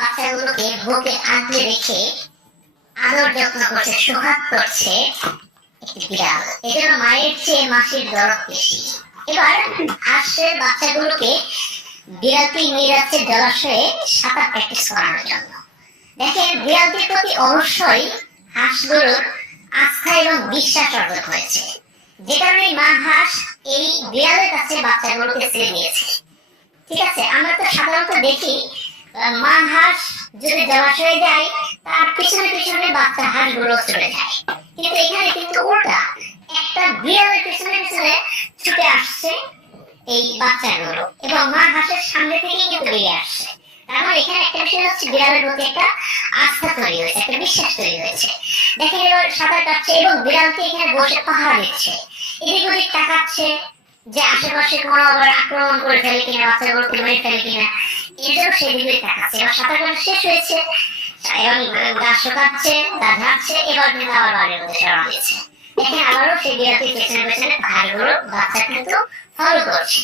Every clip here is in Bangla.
বাচ্চাগুলোকে বুকে আগলে রেখে আদর যত্ন করছে সুহাগ করছে। বিড়াল। এজন্য মায়ের চেয়ে মাসির দরদ বেশি। এবার আসছে বাচ্চাগুলোকে বিড়ালটি নিয়ে যাচ্ছে জলাশয়ে সাঁতার প্র্যাকটিস করানোর জন্য। দেখেন, বিড়ালটির প্রতি অবশ্যই হাঁসগুলোর আস্থা এবং বিশ্বাস অর্জন হয়েছে। যে কারণে মা হাঁস এই বিড়ালের কাছে বাচ্চাগুলোকে ছেড়ে দিয়েছে। ঠিক আছে, আমরা তো সাধারণত দেখি মা হাঁস যদি জলাশয়ে যায়, তার পিছনে পিছনে বাচ্চা হাঁসগুলো চলে যায়। কিন্তু এখানে কিন্তু উল্টা, একটা বিড়ালের পিছনে পিছনে ছুটে আসছে এই বাচ্চাগুলো। এবং মা হাঁসের সামনে থেকেই কিন্তু বেরিয়ে আসছে। তার মানে এখানে একটা বিষয় হচ্ছে, বিড়ালের প্রতি একটা আস্থা তৈরি হয়েছে, একটা বিশ্বাস তৈরি হয়েছে। দেখেন এবার সাঁতার কাটছে এবং বিড়ালকে এখানে বসে পাহারা দিচ্ছে। এদিক ওদিক তাকাচ্ছে যে আশেপাশে কোনো আবার আক্রমণ করে ফেলে কিনা, বাচ্চাগুলোকে মেরে ফেলে কিনা। এদেরও সেদিকে তাকাচ্ছে এবার সাঁতার কাটা শেষ হয়েছে। এবং গাছ শুকাচ্ছে গা ঝাড়ছে এবার কিন্তু আবার বাড়ির উদ্দেশ্যে রওনা দিয়েছে। দেখেন আবারও সেই বিড়ালটির পেছনে পেছনে পাহাড়গুলো, বাচ্চা কিন্তু ফলো করছে।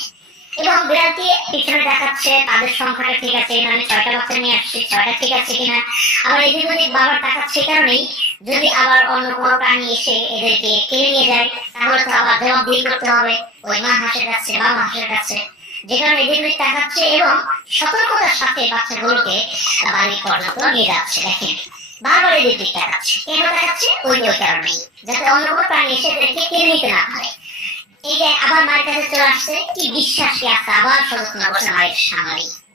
এবং বিড়ালটি পিছনে দেখাচ্ছে তাদের সংখ্যাটা ঠিক আছে মানে ছয়টা বাচ্চা নিয়ে আসছে, ছয়টা ঠিক আছে কিনা? আবার এদিক ওদিক বাবার এই কারণেই যদি আবার অন্য কোনো প্রাণী এসে এদেরকে কেড়ে নিয়ে যায়, তাহলে তো আবার জবাবদিহি করতে হবে। ওই মা হাঁসের কাছে বা হাঁসের কাছে যে বিভিন্ন দেখাচ্ছে এবং সতর্কতার সাথে বাচ্চাগুলোকে বাড়ি পর্যন্ত নিয়ে যাচ্ছে, দেখেন। বারবার এদিক দিক তাকাচ্ছে। কেন তাকাচ্ছে? ওই ওই কারণেই যাতে অন্য কোনো প্রাণী এসে এদেরকে কেড়ে নিতে না পারে। এই যে আবার মায়ের কাছে চলে আসছে, কি বিশ্বাস, কি আছে আবার সযত্ন করছে মায়ের সামনে।